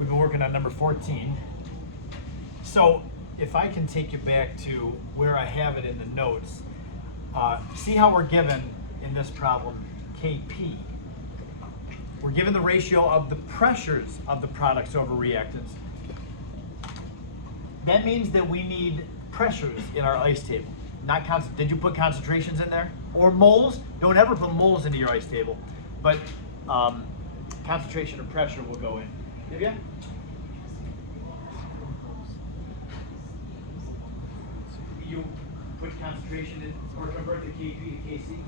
We've been working on number 14. So if I can take you back to where I have it in the notes, see how we're given in this problem Kp. We're given the ratio of the pressures of the products over reactants. That means that we need pressures in our ice table. Not constant. Did you put concentrations in there? Or moles? Don't ever put moles into your ice table. But concentration or pressure will go in. Did ya? You put concentration in or convert the Kp to Kc?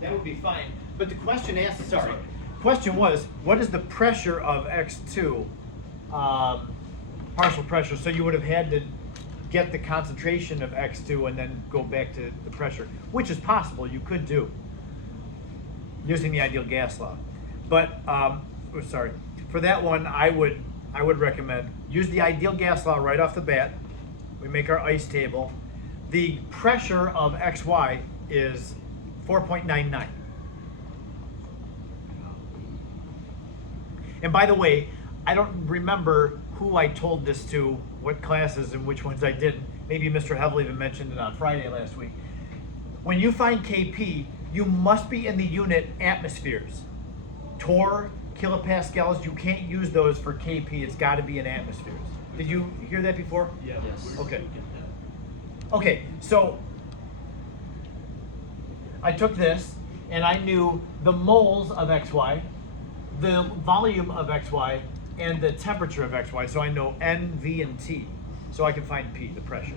That would be fine. But the question asked, question was, what is the pressure of X2? Partial pressure. So you would have had to get the concentration of X2 and then go back to the pressure, which is possible. You could do using the ideal gas law. But for that one, I would recommend use the ideal gas law right off the bat. We make our ice table. The pressure of XY is 4.99. And by the way, I don't remember who I told this to, what classes and which ones I didn't. Maybe Mr. Hevel even mentioned it on Friday last week. When you find Kp, you must be in the unit atmospheres. Torr, kilopascals, you can't use those for Kp. It's got to be in atmospheres. Did you hear that before? Yeah. Yes. Okay. Okay, so I took this and I knew the moles of XY, the volume of XY, and the temperature of XY. So I know N, V, and T. So I can find P, the pressure,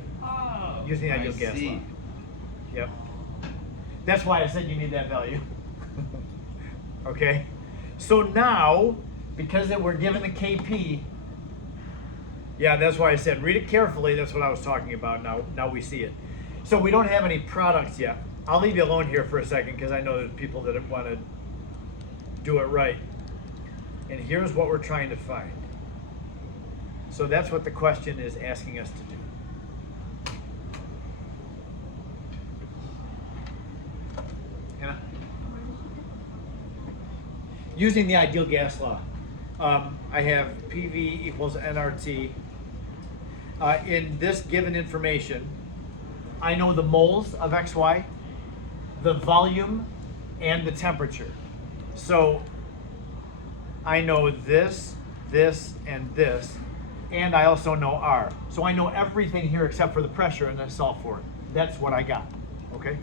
using the ideal gas law. Yep. That's why I said you need that value. Okay? So now, because we're given the Kp, yeah, that's why I said read it carefully. That's what I was talking about. Now we see it. So we don't have any products yet. I'll leave you alone here for a second because I know there's people that want to do it right. And here's what we're trying to find. So that's what the question is asking us to do. Hannah? Using the ideal gas law, I have PV equals nRT. In this given information, I know the moles of XY, the volume, and the temperature. So I know this, and this, and I also know R. So I know everything here except for the pressure, and I solve for it. That's what I got, okay?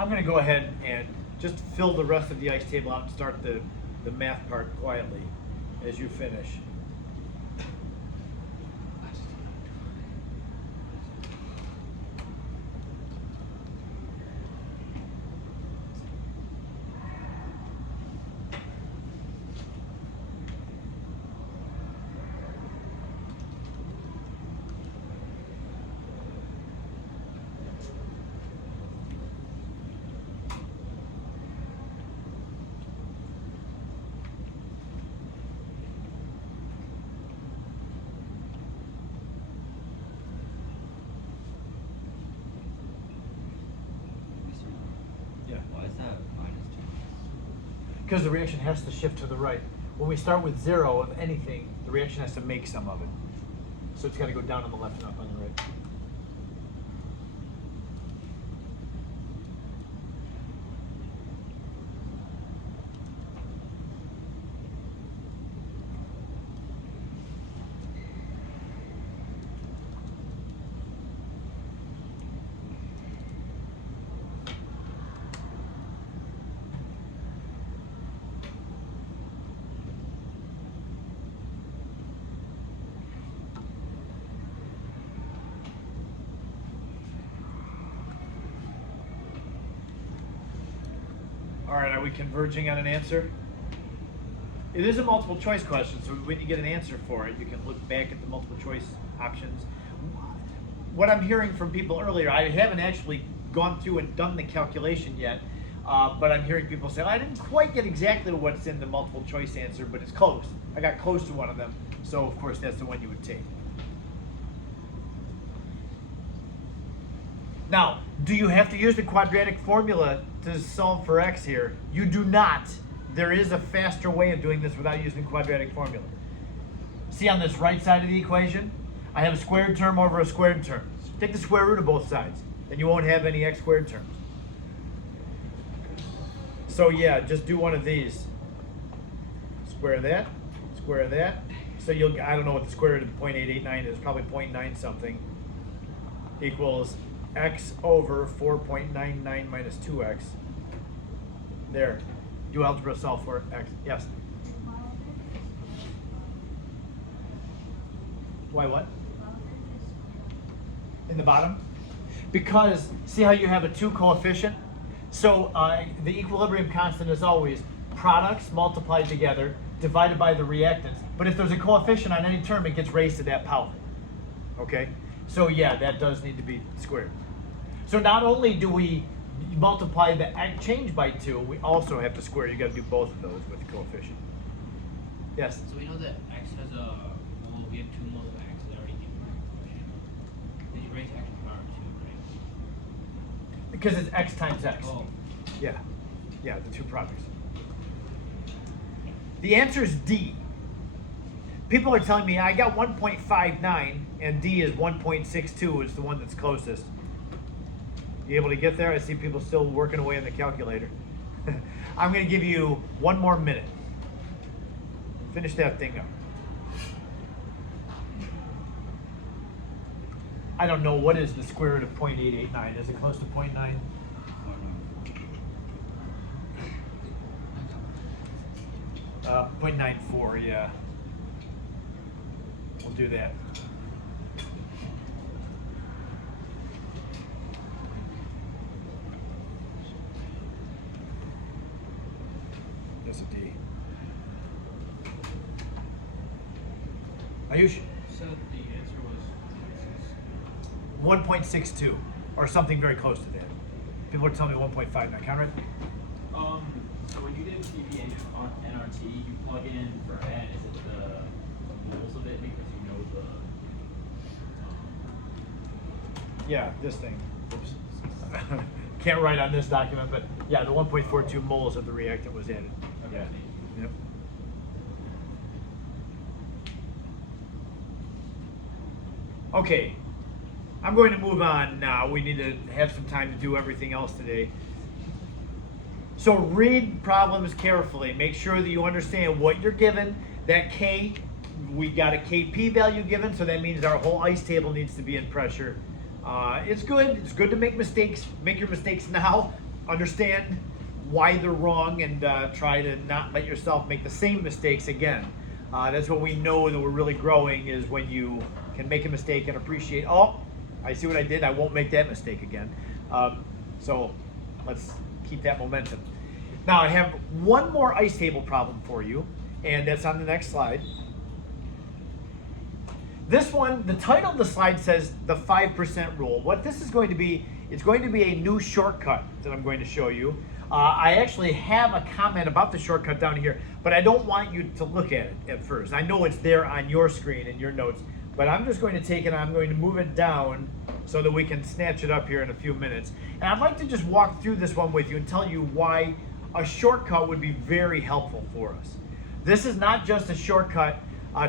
I'm going to go ahead and just fill the rest of the ice table out and start the math part quietly as you finish. Because the reaction has to shift to the right. When we start with 0 of anything, the reaction has to make some of it. So it's got to go down on the left and up on the right. All right, are we converging on an answer? It is a multiple choice question, so when you get an answer for it, you can look back at the multiple choice options. What I'm hearing from people earlier, I haven't actually gone through and done the calculation yet, but I'm hearing people say, I didn't quite get exactly what's in the multiple choice answer, but it's close. I got close to one of them, so of course that's the one you would take. Now, do you have to use the quadratic formula to solve for x here? You do not. There is a faster way of doing this without using the quadratic formula. See on this right side of the equation, I have a squared term over a squared term. Take the square root of both sides, and you won't have any x squared terms. So yeah, just do one of these. Square that, square that. So you'll, I don't know what the square root of 0.889 is, probably 0.9 something, equals x over 4.99 minus 2x. There. Do algebra solve for x. Yes? Why what? In the bottom? Because, see how you have a 2 coefficient? So the equilibrium constant is always products multiplied together divided by the reactants. But if there's a coefficient on any term, it gets raised to that power. Okay? So yeah, that does need to be squared. So not only do we multiply the change by 2, we also have to square. You got to do both of those with the coefficient. Yes? So we know that x has a, well, we have 2 moles of x that already given by the equation. Then you raise x to the power 2, right? Because it's x times x. Oh. Yeah. Yeah, the two products. The answer is D. People are telling me I got 1.59 and D is 1.62 is the one that's closest. You able to get there? I see people still working away on the calculator. I'm going to give you 1 more minute. Finish that thing up. I don't know, what is the square root of 0.889? Is it close to 0.9? 0.94, yeah. We'll do that. That's a D. Ayush? So the answer was 1.62, or something very close to that. People are telling me 1.59. Conrad? So when you did PV and NRT, you plug in for N, is it the moles of it because you know the... Yeah, this thing. Oops. Can't write on this document, but yeah, the 1.42 moles of the reactant was added. Okay. Yeah. Yep. Okay, I'm going to move on now. We need to have some time to do everything else today. So read problems carefully. Make sure that you understand what you're given. That K, we got a Kp value given, so that means our whole ice table needs to be in pressure. It's good. It's good to make mistakes. Make your mistakes now. Understand why they're wrong and try to not let yourself make the same mistakes again. That's what we know that we're really growing, is when you can make a mistake and appreciate, oh, I see what I did. I won't make that mistake again. So let's keep that momentum. Now I have one more ice table problem for you, and that's on the next slide. This one, the title of the slide says the 5% rule. What this is going to be, it's going to be a new shortcut that I'm going to show you. I actually have a comment about the shortcut down here, but I don't want you to look at it at first. I know it's there on your screen in your notes, but I'm just going to take it and I'm going to move it down so that we can snatch it up here in a few minutes. And I'd like to just walk through this one with you and tell you why a shortcut would be very helpful for us. This is not just a shortcut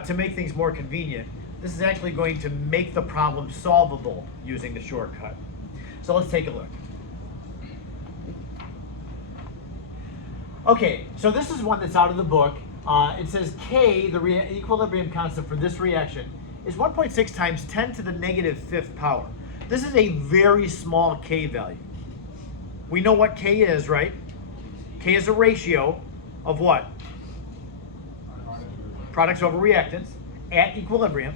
to make things more convenient. This is actually going to make the problem solvable using the shortcut. So let's take a look. Okay, so this is one that's out of the book. It says K, the equilibrium constant for this reaction, is 1.6 times 10 to the negative 5th power. This is a very small K value. We know what K is, right? K is a ratio of what? Products over reactants at equilibrium.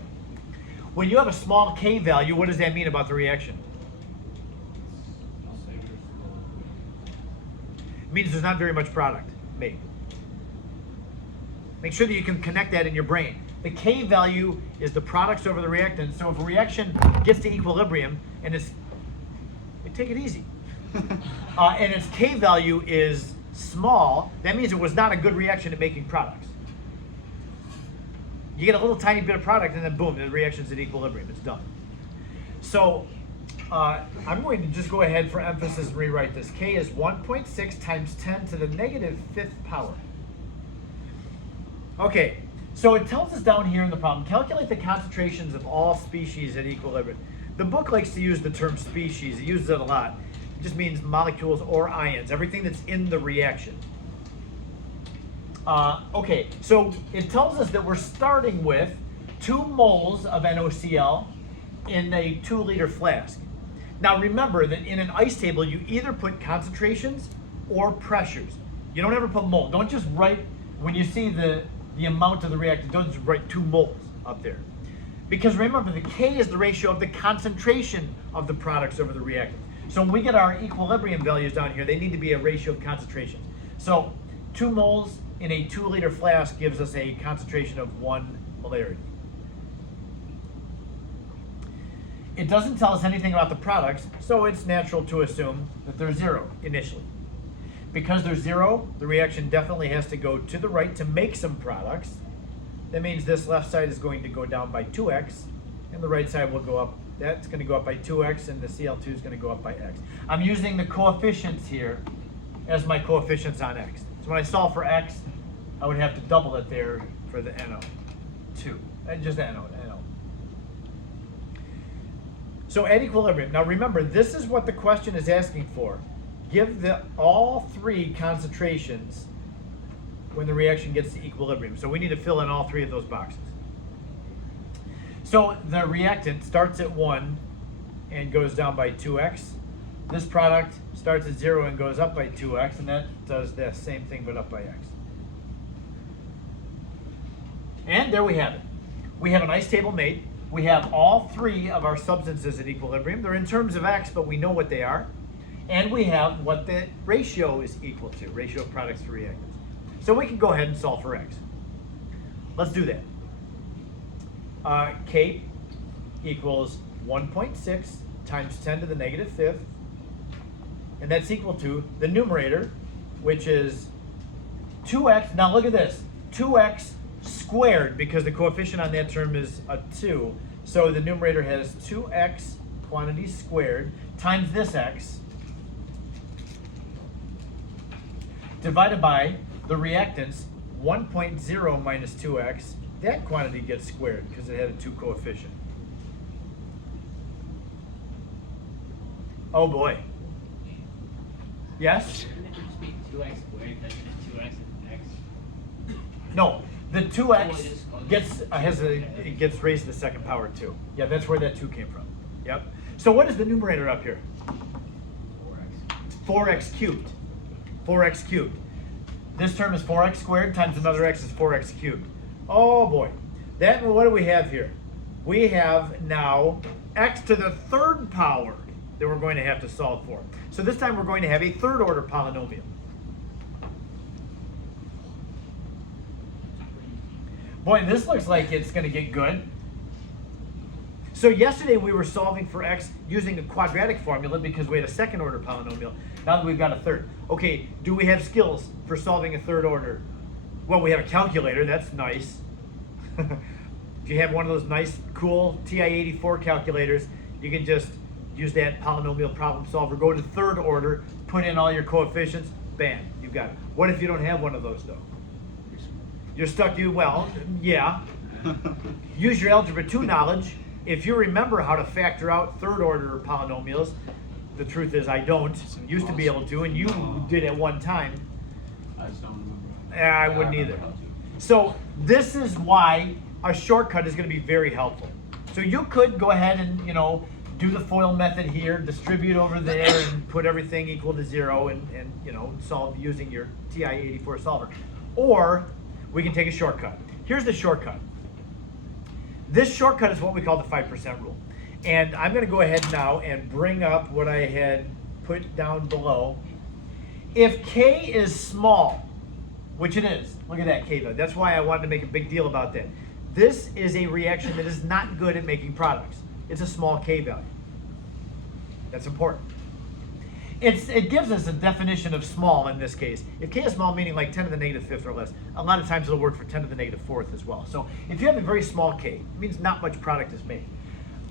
When you have a small K value, what does that mean about the reaction? means there's not very much product made. Make sure that you can connect that in your brain. The K value is the products over the reactants. So if a reaction gets to equilibrium and take it easy, and its K value is small, that means it was not a good reaction at making products. You get a little tiny bit of product and then boom, the reaction's at equilibrium, it's done. So I'm going to just go ahead for emphasis and rewrite this. K is 1.6 times 10 to the negative 5th power. Okay, so it tells us down here in the problem, calculate the concentrations of all species at equilibrium. The book likes to use the term species, it uses it a lot. It just means molecules or ions, everything that's in the reaction. Okay, so it tells us that we're starting with 2 moles of NaCl in a 2-liter flask. Now remember that in an ice table, you either put concentrations or pressures. You don't ever put mole. Don't just write, when you see the amount of the reactant, don't just write 2 moles up there. Because remember, the K is the ratio of the concentration of the products over the reactant. So when we get our equilibrium values down here, they need to be a ratio of concentrations. So 2 moles in a 2-liter flask gives us a concentration of 1 molarity. It doesn't tell us anything about the products, so it's natural to assume that they're 0 initially. Because they're 0, the reaction definitely has to go to the right to make some products. That means this left side is going to go down by 2x, and the right side will go up. That's going to go up by 2x, and the Cl2 is going to go up by x. I'm using the coefficients here as my coefficients on x. So when I solve for x, I would have to double it there for the NO2, just the NO. So at equilibrium, now remember, this is what the question is asking for. Give all 3 concentrations when the reaction gets to equilibrium. So we need to fill in all 3 of those boxes. So the reactant starts at 1 and goes down by 2x. This product starts at 0 and goes up by 2x, and that does the same thing but up by x. And there we have it. We have an ice table made. We have all 3 of our substances at equilibrium. They're in terms of x, but we know what they are. And we have what the ratio is equal to, ratio of products to reactants. So we can go ahead and solve for x. Let's do that. K equals 1.6 times 10 to the negative 5th. And that's equal to the numerator, which is 2x. Now look at this, 2x squared, because the coefficient on that term is a 2. So the numerator has 2x quantity squared times this x divided by the reactants 1.0 minus 2x. That quantity gets squared because it had a 2 coefficient. Oh boy. Yes? Wouldn't it just be 2x squared, that's just 2x and x? No, the 2x it gets raised to the second power 2. Yeah, that's where that 2 came from. Yep. So what is the numerator up here? 4x. 4x cubed. 4x cubed. This term is 4x squared times another x is 4x cubed. Oh boy. What do we have here? We have now x to the 3rd power that we're going to have to solve for. So this time we're going to have a 3rd order polynomial. Boy, this looks like it's going to get good. So yesterday we were solving for x using a quadratic formula because we had a 2nd order polynomial. Now that we've got a 3rd. Okay, do we have skills for solving a 3rd order? Well, we have a calculator, that's nice. If you have one of those nice, cool TI-84 calculators, you can just use that polynomial problem solver, go to 3rd order, put in all your coefficients, bam, you've got it. What if you don't have one of those though? You're stuck, yeah. Use your Algebra 2 knowledge. If you remember how to factor out 3rd order polynomials, the truth is I don't. Used to be able to, and you did at one time. I just don't remember. I wouldn't either. So this is why a shortcut is going to be very helpful. So you could go ahead and, do the FOIL method here, distribute over there, and put everything equal to 0 and solve using your TI-84 solver. Or we can take a shortcut. Here's the shortcut. This shortcut is what we call the 5% rule. And I'm going to go ahead now and bring up what I had put down below. If k is small, which it is, look at that k value. That's why I wanted to make a big deal about that. This is a reaction that is not good at making products. It's a small k value. That's important. It gives us a definition of small in this case. If k is small, meaning like 10 to the negative fifth or less, a lot of times it'll work for 10 to the negative fourth as well. So if you have a very small k, it means not much product is made.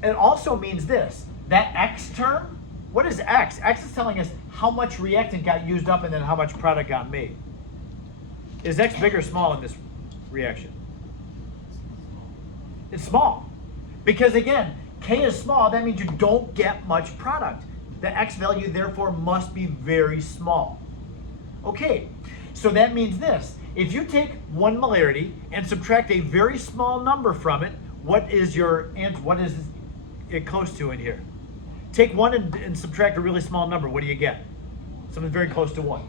It also means this, that x term, what is x? X is telling us how much reactant got used up and then how much product got made. Is x big or small in this reaction? It's small. Because again, k is small, that means you don't get much product. The x value therefore must be very small. Okay, so that means this. If you take 1 molarity and subtract a very small number from it, what is it close to in here? Take 1 and subtract a really small number, what do you get? Something very close to 1.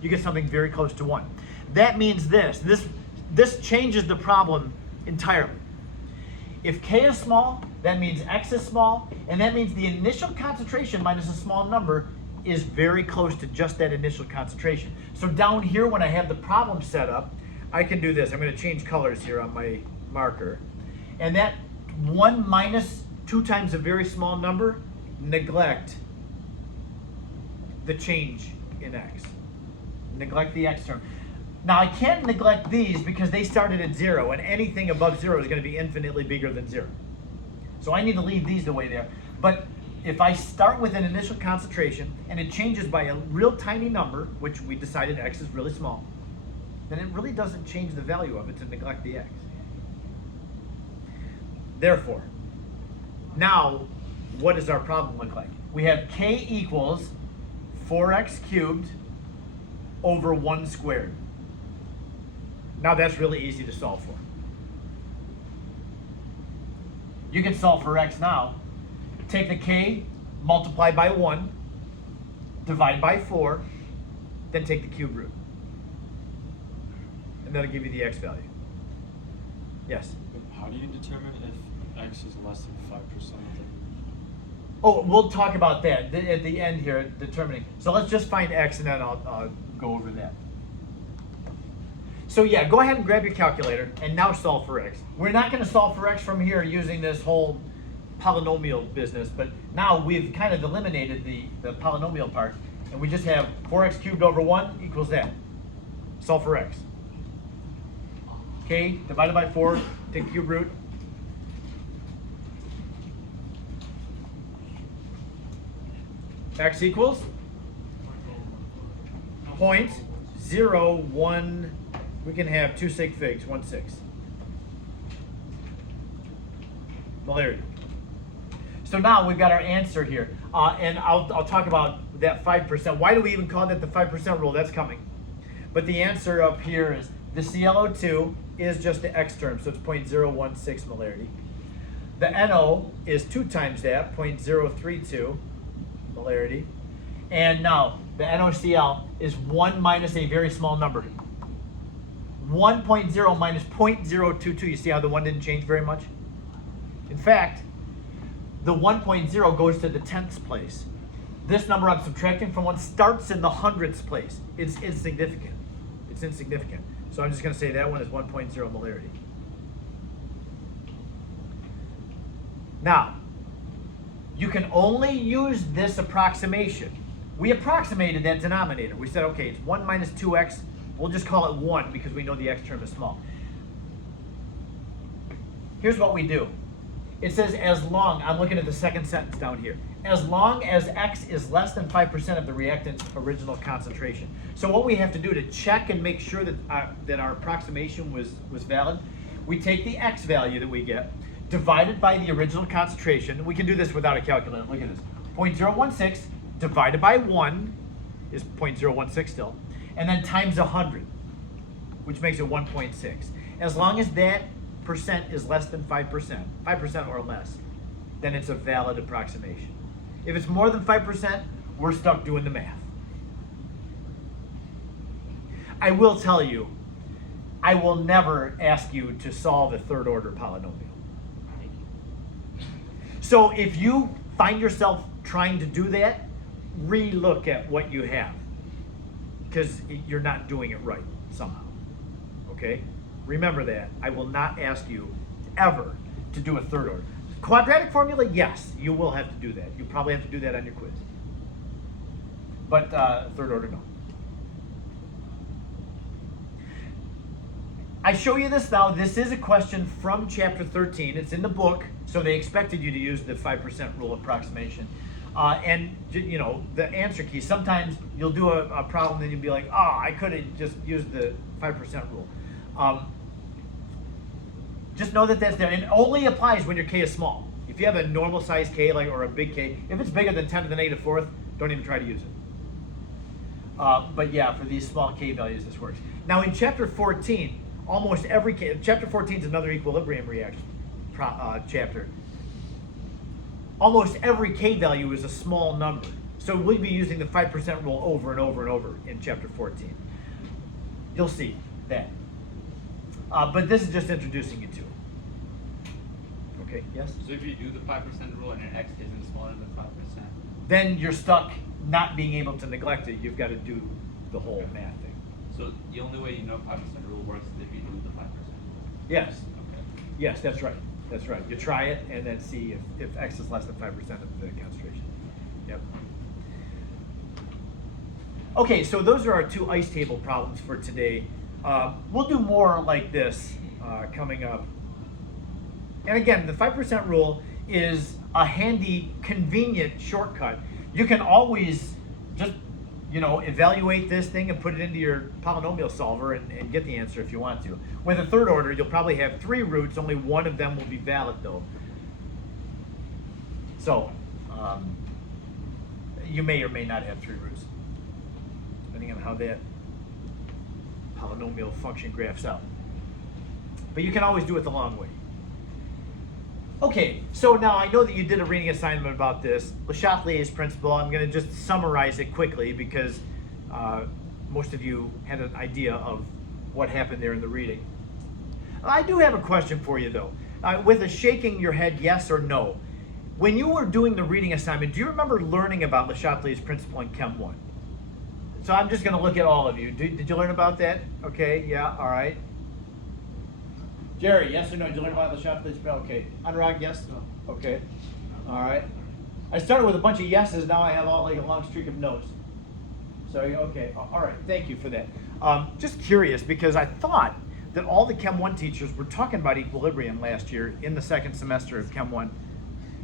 You get something very close to 1. That means this changes the problem entirely. If k is small, that means x is small, and that means the initial concentration minus a small number is very close to just that initial concentration. So down here when I have the problem set up, I can do this. I'm going to change colors here on my marker. And that 1 minus 2 times a very small number, neglect the change in x. Neglect the x term. Now I can't neglect these because they started at 0, and anything above 0 is going to be infinitely bigger than 0. So I need to leave these the way they are. But if I start with an initial concentration and it changes by a real tiny number, which we decided x is really small, then it really doesn't change the value of it to neglect the x. Therefore, now what does our problem look like? We have k equals 4x cubed over 1 squared. Now that's really easy to solve for. You can solve for x now. Take the k, multiply by 1, divide by 4, then take the cube root. And that'll give you the x value. Yes? How do you determine if x is less than 5% of the... Oh, we'll talk about that at the end here, determining. So let's just find x and then I'll go over that. So yeah, go ahead and grab your calculator and now solve for x. We're not going to solve for x from here using this whole polynomial business, but now we've kind of eliminated the polynomial part, and we just have 4x cubed over 1 equals that. Solve for x. k divided by 4, take cube root. X equals 0.01. We can have 2 sig figs, 1/6. Molarity. So now we've got our answer here. And I'll talk about that 5%. Why do we even call that the 5% rule? That's coming. But the answer up here is the ClO2 is just the x term, so it's 0.016 molarity. The NO is 2 times that, 0.032 molarity. And now the NaCl is 1 minus a very small number. 1.0 minus 0.022. You see how the 1 didn't change very much? In fact, the 1.0 goes to the 10th place. This number I'm subtracting from 1 starts in the 100th place. It's insignificant. It's insignificant. So I'm just going to say that one is 1.0 molarity. Now, you can only use this approximation. We approximated that denominator. We said, okay, it's 1 minus 2x. We'll just call it 1 because we know the x term is small. Here's what we do. It says as long, I'm looking at the second sentence down here, as long as x is less than 5% of the reactant's original concentration. So what we have to do to check and make sure that our approximation was valid, we take the x value that we get, divided by the original concentration. We can do this without a calculator. Look at this. 0.016 divided by 1 is 0.016 still, and then times 100, which makes it 1.6. As long as that percent is less than 5%, 5% or less, then it's a valid approximation. If it's more than 5%, we're stuck doing the math. I will tell you, I will never ask you to solve a third order polynomial. So if you find yourself trying to do that, re-look at what you have. because you're not doing it right somehow. Okay? Remember that. I will not ask you ever to do a third order. Quadratic formula, yes, you will have to do that. You probably have to do that on your quiz. But third order, no. I show you this now. This is a question from chapter 13. It's in the book, so they expected you to use the 5% rule approximation. And you know, the answer key, sometimes you'll do a problem and you'll be like, oh, I could have just used the 5% rule. Just know that that's there. And it only applies when your k is small. If you have a normal size k, like, or a big k, if it's bigger than 10 to the negative fourth, don't even try to use it. But yeah, for these small k values, this works. Now in chapter 14, almost every k, chapter 14 is another equilibrium reaction chapter. Almost every k value is a small number. So we'll be using the 5% rule over and over and over in chapter 14. You'll see that. But this is just introducing you to it. Okay, yes? So if you do the 5% rule and your x isn't smaller than 5%, Then you're stuck not being able to neglect it. You've got to do the whole math thing. so the only way you know 5% rule works is if you do the 5%. Yes. Okay. Yes, that's right. That's right. You try it and then see if x is less than 5% of the concentration. Yep. Okay, so those are our two ice table problems for today. We'll do more like this coming up. And again, the 5% rule is a handy, convenient shortcut. You can always just, you know, evaluate this thing and put it into your polynomial solver and get the answer if you want to. With a third order, you'll probably have 3 roots. Only one of them will be valid, though. So, you may or may not have 3 roots, depending on how that polynomial function graphs out. But you can always do it the long way. Okay, so now I know that you did a reading assignment about this, Le Chatelier's principle. I'm going to just summarize it quickly because most of you had an idea of what happened there in the reading. I do have a question for you, though. With a shaking your head yes or no, when you were doing the reading assignment, do you remember learning about Le Chatelier's principle in Chem 1? So I'm just going to look at all of you. Did you learn about that? Okay, yeah, all right. Jerry, yes or no? Did you learn about Le Chatelier's principle? Okay. Anurag, yes? No. Okay. All right. I started with a bunch of yeses. Now I have like a long streak of no's. So, okay. All right. Thank you for that. Just curious because I thought that all the Chem 1 teachers were talking about equilibrium last year in the second semester of Chem 1.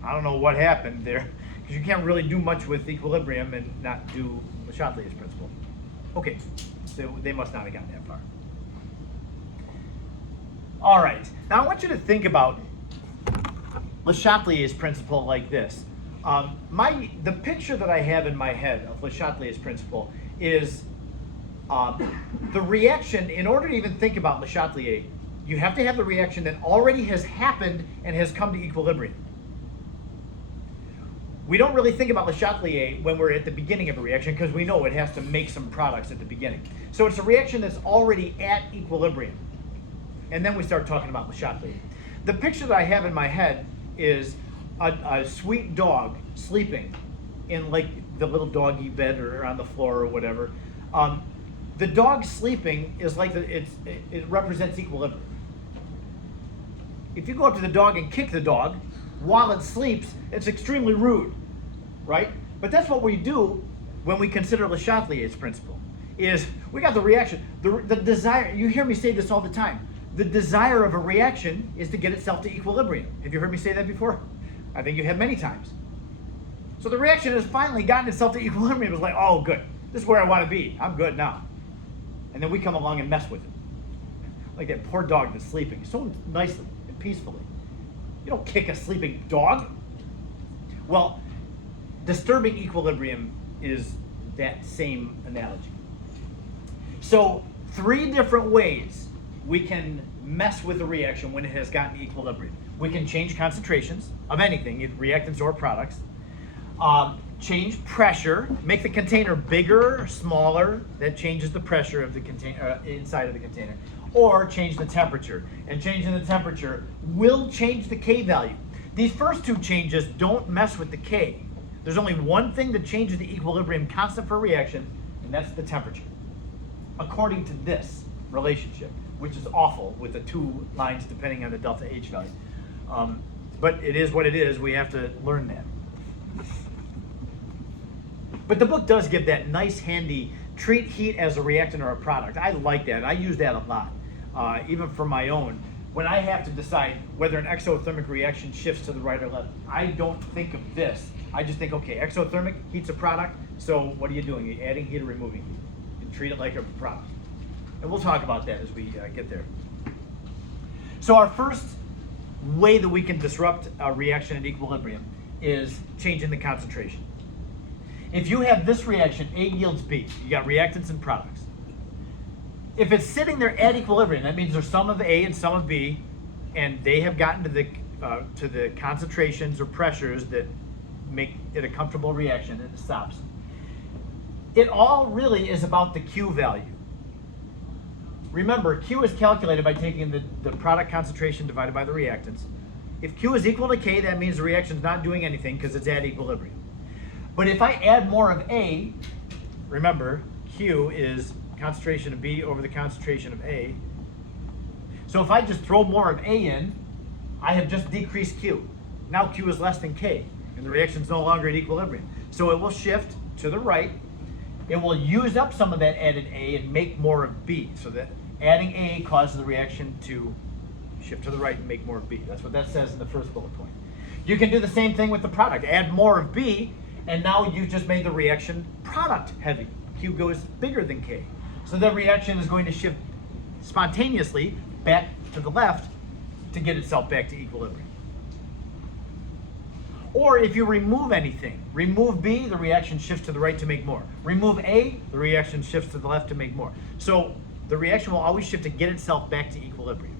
I don't know what happened there because you can't really do much with equilibrium and not do Le Chatelier's principle. Okay. So they must not have gotten that far. All right, now I want you to think about Le Chatelier's principle like this. The picture that I have in my head of Le Chatelier's principle is the reaction. In order to even think about Le Chatelier, you have to have the reaction that already has happened and has come to equilibrium. We don't really think about Le Chatelier when we're at the beginning of a reaction because we know it has to make some products at the beginning. So it's a reaction that's already at equilibrium. And then we start talking about Le Chatelier. The picture that I have in my head is a sweet dog sleeping in like the little doggy bed or on the floor or whatever. The dog sleeping is like it represents equilibrium. If you go up to the dog and kick the dog while it sleeps, it's extremely rude, right? But that's what we do when we consider Le Chatelier's principle. Is we got the reaction, the desire. You hear me say this all the time. The desire of a reaction is to get itself to equilibrium. Have you heard me say that before? I think you have many times. So the reaction has finally gotten itself to equilibrium. It's like, oh, good. This is where I want to be. I'm good now. And then we come along and mess with it. Like that poor dog that's sleeping so nicely and peacefully. You don't kick a sleeping dog. Well, disturbing equilibrium is that same analogy. So 3 different ways we can mess with the reaction when it has gotten equilibrium. We can change concentrations of anything, either reactants or products. Change pressure, make the container bigger or smaller. That changes the pressure of the container inside of the container. Or change the temperature. And changing the temperature will change the K value. These first 2 changes don't mess with the K. There's only one thing that changes the equilibrium constant for a reaction, and that's the temperature. according to this relationship, which is awful with the two lines depending on the delta H value. But it is what it is. We have to learn that. But the book does give that nice, handy, treat heat as a reactant or a product. I like that. I use that a lot, even for my own. When I have to decide whether an exothermic reaction shifts to the right or left, I don't think of this. I just think, okay, exothermic, heat's a product, so what are you doing? You're adding heat or removing heat. You treat it like a product. And we'll talk about that as we get there. So our first way that we can disrupt a reaction at equilibrium is changing the concentration. If you have this reaction, A yields B, you got reactants and products. If it's sitting there at equilibrium, that means there's some of A and some of B, and they have gotten to the concentrations or pressures that make it a comfortable reaction, and it stops. It all really is about the Q value. Remember, Q is calculated by taking the product concentration divided by the reactants. If Q is equal to K, that means the reaction's not doing anything because it's at equilibrium. But if I add more of A, remember, Q is concentration of B over the concentration of A. So if I just throw more of A in, I have just decreased Q. Now Q is less than K, and the reaction's no longer at equilibrium. So it will shift to the right. It will use up some of that added A and make more of B, so that adding A causes the reaction to shift to the right and make more of B. That's what that says in the first bullet point. You can do the same thing with the product. Add more of B, and now you've just made the reaction product heavy. Q goes bigger than K. So the reaction is going to shift spontaneously back to the left to get itself back to equilibrium. Or if you remove anything, remove B, the reaction shifts to the right to make more. Remove A, the reaction shifts to the left to make more. So the reaction will always shift to get itself back to equilibrium.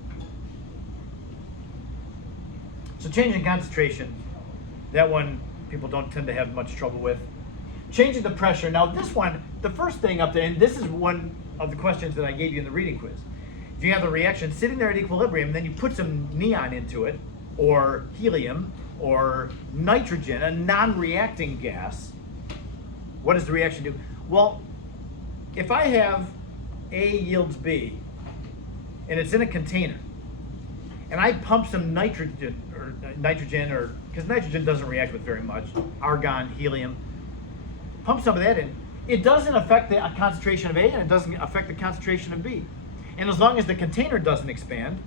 So changing concentration, that one people don't tend to have much trouble with. Changing the pressure, now this one, the first thing up there, and this is one of the questions that I gave you in the reading quiz. If you have the reaction sitting there at equilibrium, then you put some neon into it, or helium, or nitrogen, a non-reacting gas, what does the reaction do? Well, if I have A yields B, and it's in a container, and I pump some nitrogen, because nitrogen doesn't react with very much, argon, helium, pump some of that in, it doesn't affect the concentration of A, and it doesn't affect the concentration of B. And as long as the container doesn't expand,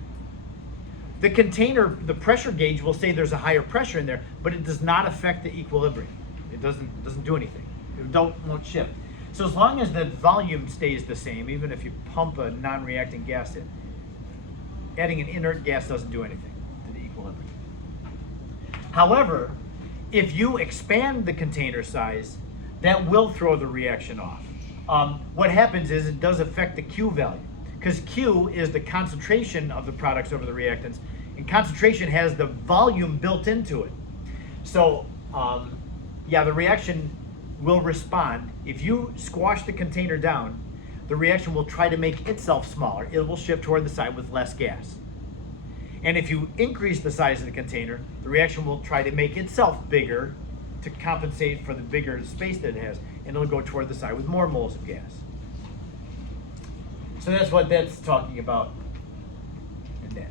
the container, the pressure gauge will say there's a higher pressure in there, but it does not affect the equilibrium. It doesn't do anything. It won't shift. So as long as the volume stays the same, even if you pump a non-reacting gas in, adding an inert gas doesn't do anything to the equilibrium. However, if you expand the container size, that will throw the reaction off. What happens is it does affect the Q value, because Q is the concentration of the products over the reactants, and concentration has the volume built into it. So yeah, the reaction will respond. If you squash the container down, the reaction will try to make itself smaller. It will shift toward the side with less gas. And if you increase the size of the container, the reaction will try to make itself bigger to compensate for the bigger space that it has, and it'll go toward the side with more moles of gas. So that's what that's talking about in that.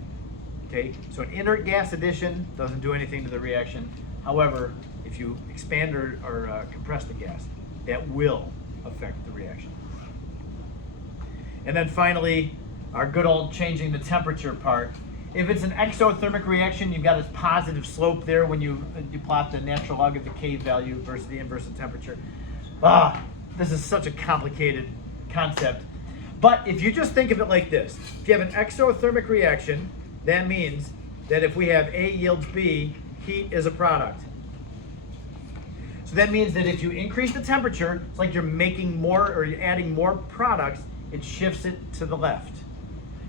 Okay, so an inert gas addition doesn't do anything to the reaction. However, if you expand or compress the gas, that will affect the reaction. And then finally, our good old changing the temperature part. If it's an exothermic reaction, you've got a positive slope there when you plot the natural log of the K value versus the inverse of temperature. This is such a complicated concept. But if you just think of it like this, if you have an exothermic reaction, that means that if we have A yields B, heat is a product. So that means that if you increase the temperature, it's like you're making more or you're adding more products, it shifts it to the left.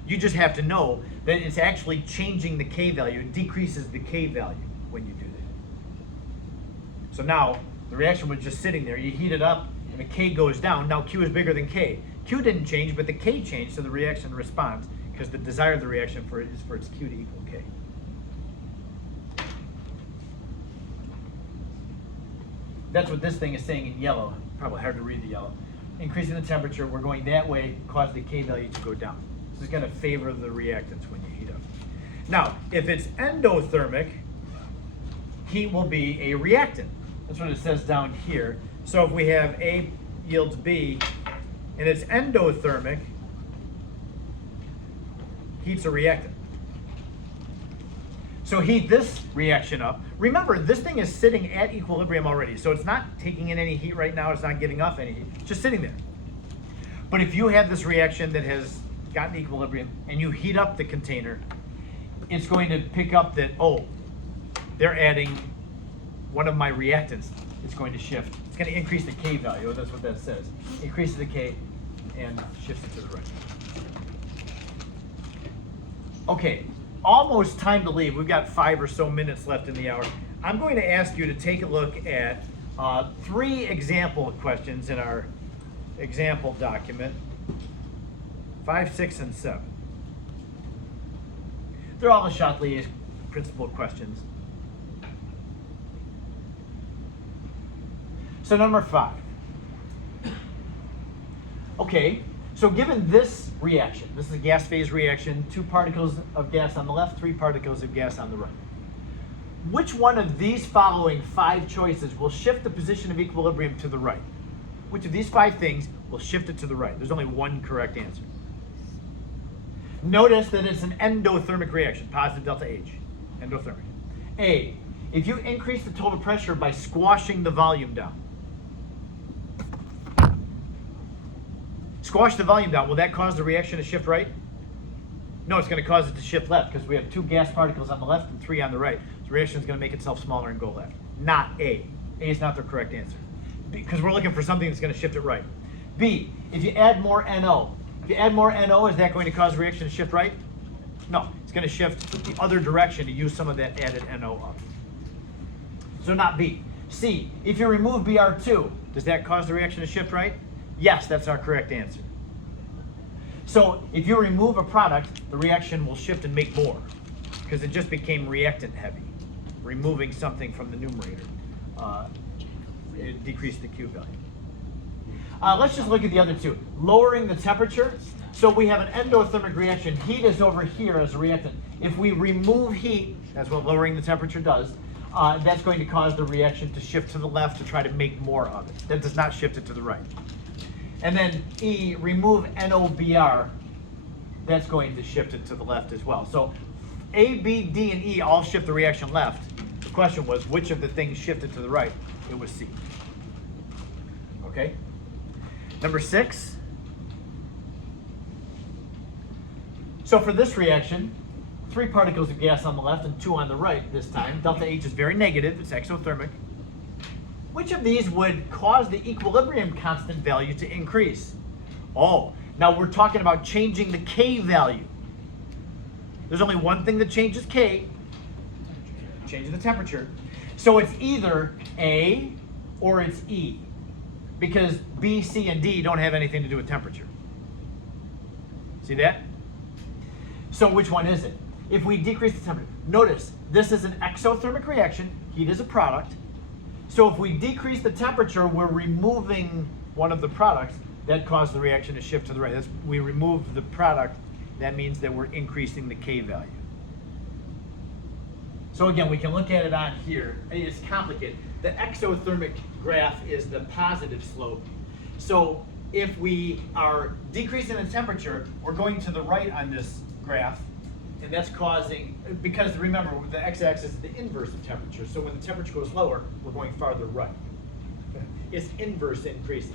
You just have to know that it's actually changing the K value. It decreases the K value when you do that. So now the reaction was just sitting there. You heat it up and the K goes down. Now Q is bigger than K. Q didn't change, but the K changed, so the reaction responds because the desire of the reaction is for its Q to equal K. That's what this thing is saying in yellow. Probably hard to read the yellow. increasing the temperature, we're going that way, cause the K value to go down. This is going to favor the reactants when you heat up. Now, if it's endothermic, heat will be a reactant. That's what it says down here. So if we have A yields B, and it's endothermic, heat's a reactant. So heat this reaction up. Remember, this thing is sitting at equilibrium already, so it's not taking in any heat right now, it's not giving off any heat, it's just sitting there. But if you have this reaction that has gotten equilibrium and you heat up the container, it's going to pick up that, oh, they're adding one of my reactants. It's going to shift. It's going to increase the K value, that's what that says. Increases the K and shifts it to the right. Okay, almost time to leave. We've got 5 or so minutes left in the hour. I'm going to ask you to take a look at 3 example questions in our example document, 5, 6, and 7. They're all the Chatelier principle questions. So number 5. Okay, so given this reaction, this is a gas phase reaction, 2 particles of gas on the left, 3 particles of gas on the right. Which one of these following 5 choices will shift the position of equilibrium to the right? Which of these 5 things will shift it to the right? There's only one correct answer. Notice that it's an endothermic reaction, positive delta H, endothermic. A, if you increase the total pressure by squashing the volume down. Squash the volume down, will that cause the reaction to shift right? No, it's going to cause it to shift left because we have 2 gas particles on the left and 3 on the right. So the reaction is going to make itself smaller and go left. Not A. A is not the correct answer because we're looking for something that's going to shift it right. B, if you add more NO. If you add more NO, is that going to cause the reaction to shift right? No, it's going to shift the other direction to use some of that added NO up. So not B. C, if you remove Br2, does that cause the reaction to shift right? Yes, that's our correct answer. So if you remove a product, the reaction will shift and make more because it just became reactant heavy. Removing something from the numerator, it decreased the Q value. Let's just look at the other 2. Lowering the temperature. So we have an endothermic reaction. Heat is over here as a reactant. If we remove heat, that's what lowering the temperature does, that's going to cause the reaction to shift to the left to try to make more of it. That does not shift it to the right. And then E, remove NOBr, that's going to shift it to the left as well. So A, B, D, and E all shift the reaction left. The question was, which of the things shifted to the right? It was C. Okay? Number 6. So for this reaction, 3 particles of gas on the left and 2 on the right this time. Delta H is very negative, it's exothermic. Which of these would cause the equilibrium constant value to increase? Oh, now we're talking about changing the K value. There's only one thing that changes K, changing the temperature. So it's either A or it's E, because B, C, and D don't have anything to do with temperature. See that? So which one is it? If we decrease the temperature, notice this is an exothermic reaction, heat is a product. So if we decrease the temperature, we're removing one of the products that caused the reaction to shift to the right. We remove the product, that means that we're increasing the K value. So again, we can look at it on here. It's complicated. The exothermic graph is the positive slope. So if we are decreasing the temperature, we're going to the right on this graph, and that's causing, because remember, the x-axis is the inverse of temperature, so when the temperature goes lower, we're going farther right. Its inverse increases.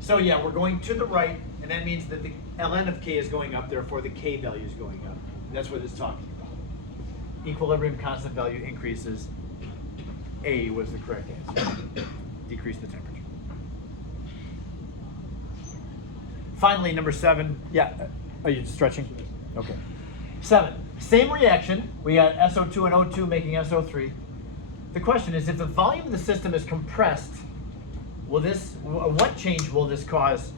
So yeah, we're going to the right, and that means that the ln of k is going up, therefore the k value is going up. That's what it's talking about. Equilibrium constant value increases. A was the correct answer. Decrease the temperature. Finally, number 7. Yeah, are you stretching? Okay. 7, same reaction. We got SO2 and O2 making SO3. The question is, if the volume of the system is compressed, what change will this cause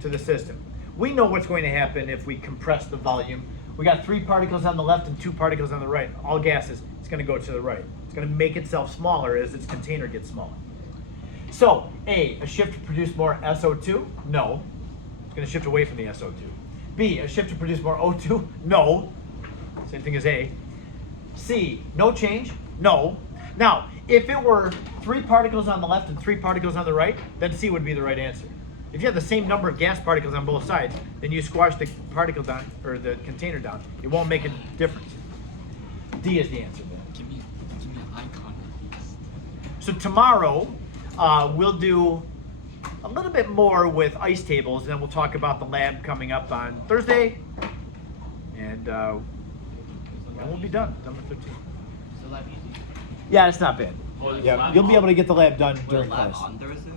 to the system? We know what's going to happen if we compress the volume. We got 3 particles on the left and 2 particles on the right, all gases. It's going to go to the right. It's going to make itself smaller as its container gets smaller. So, A, a shift to produce more SO2? No. It's going to shift away from the SO2. B, a shift to produce more O2? No. Same thing as A. C, no change? No. Now, if it were 3 particles on the left and 3 particles on the right, then C would be the right answer. If you have the same number of gas particles on both sides, then you squash the particle down, or the container down. It won't make a difference. D is the answer then. Give me an icon at least. So tomorrow, we'll do a little bit more with ice tables, and then we'll talk about the lab coming up on Thursday, and we'll be done with 13. It's a lot easier. Yeah, it's not bad. Oh, there's a Yeah, lab you'll be on- able to get the lab done Wait, during lab class. on Thursday?